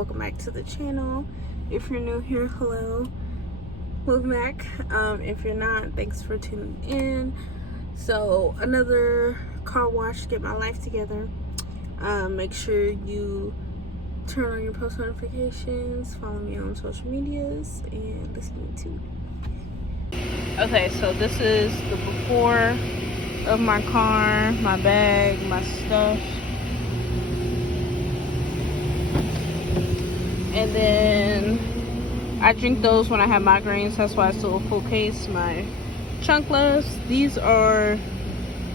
welcome back to the channel. If you're new here, hello, welcome back. If you're not, thanks for tuning in. So another car wash, get my life together. Make sure you turn on your post notifications, follow me on social medias, and listen to. Okay, so this is the before of my car, my bag, my stuff. And then I drink those when I have migraines. That's why I still a full case. My chunkless. These are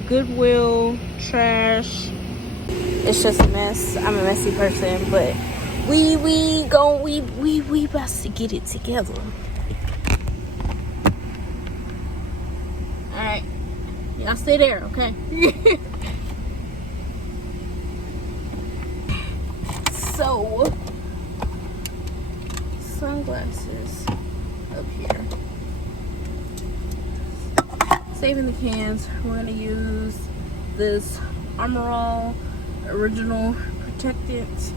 Goodwill trash. It's just a mess. I'm a messy person, but we about to get it together. All right, y'all stay there, okay? So. Sunglasses up here. Saving the cans, we're gonna use this Armor All original protectant.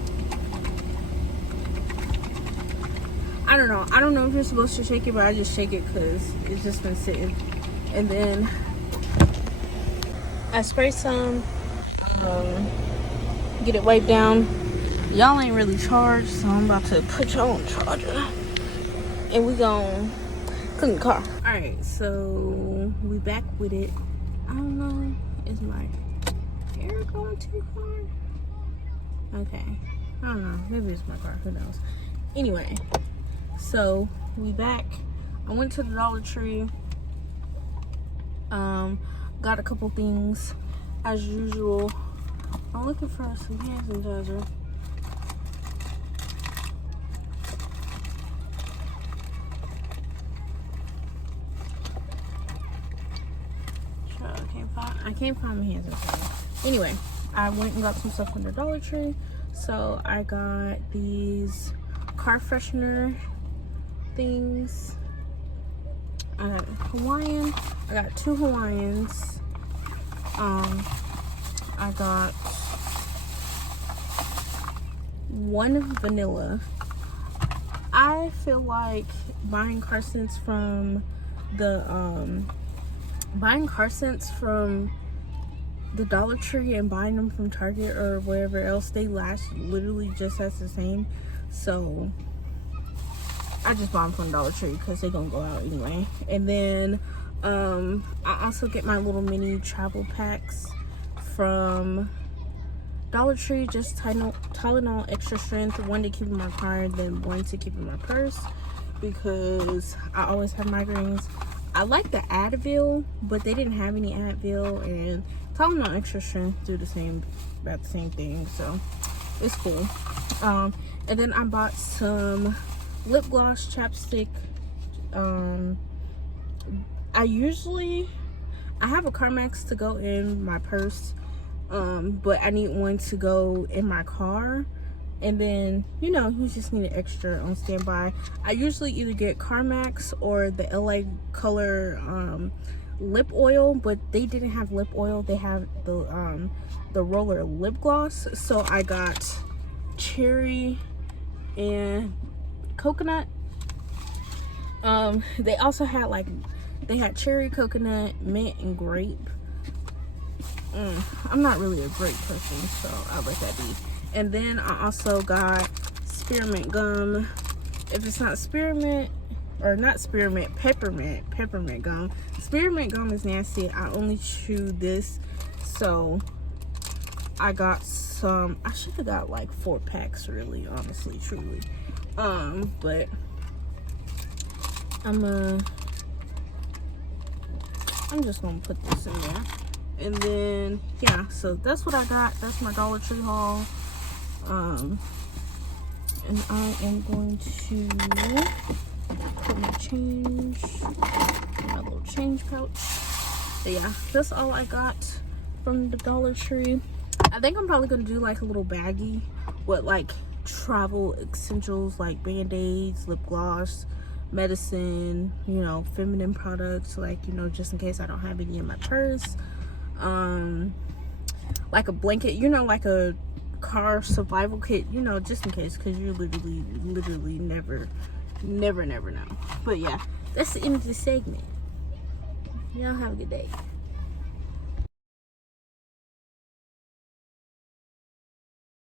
I don't know if you're supposed to shake it, but I just shake it because it's just been sitting. And then I spray some, get it wiped down. Y'all ain't really charged, so I'm about to put y'all on charger. And we gon' clean the car. Alright, so we back with it. I don't know, is my hair going too far? Okay, I don't know, maybe it's my car, who knows. Anyway, so we back. I went to the Dollar Tree. Got a couple things as usual. I'm looking for some hand sanitizer. I can't find my hand sanitizer. Anyway, I went and got some stuff from the Dollar Tree. So I got these car freshener things. I got Hawaiian. I got 2 Hawaiians. I got 1 vanilla. I feel like buying car scents from the Dollar Tree and buying them from Target or wherever else, they last literally just as the same. So I just bought them from Dollar Tree because they're gonna go out anyway. And then I also get my little mini travel packs from Dollar Tree, just Tylenol extra strength, 1 to keep in my car and then 1 to keep in my purse because I always have migraines. I like the Advil, but they didn't have any Advil, and Tylenol extra strength do about the same thing, so it's cool. And then I bought some lip gloss, chapstick. I have a CarMax to go in my purse, but I need 1 to go in my car. And then, you just need an extra on standby. I usually either get CarMax or the LA Color lip oil, but they didn't have lip oil. They have the roller lip gloss. So I got cherry and coconut. They also had they had cherry, coconut, mint, and grape. I'm not really a grape person, so I'll let that be. And then I also got spearmint gum. If it's not spearmint, or not spearmint, peppermint gum. Spearmint gum is nasty. I only chew this. So I got some. I should have got like 4 packs, really, honestly, truly. But I'm just gonna put this in there. And then, yeah, so that's what I got. That's my Dollar Tree haul. And I am going to put my change in my little change pouch. But yeah, that's all I got from the Dollar Tree. I think I'm probably gonna do like a little baggie with like travel essentials like band-aids, lip gloss, medicine, feminine products, like, just in case I don't have any in my purse. Like a blanket, like a car survival kit, you know, just in case, because you literally never know. But yeah, that's the end of the segment. Y'all have a good day.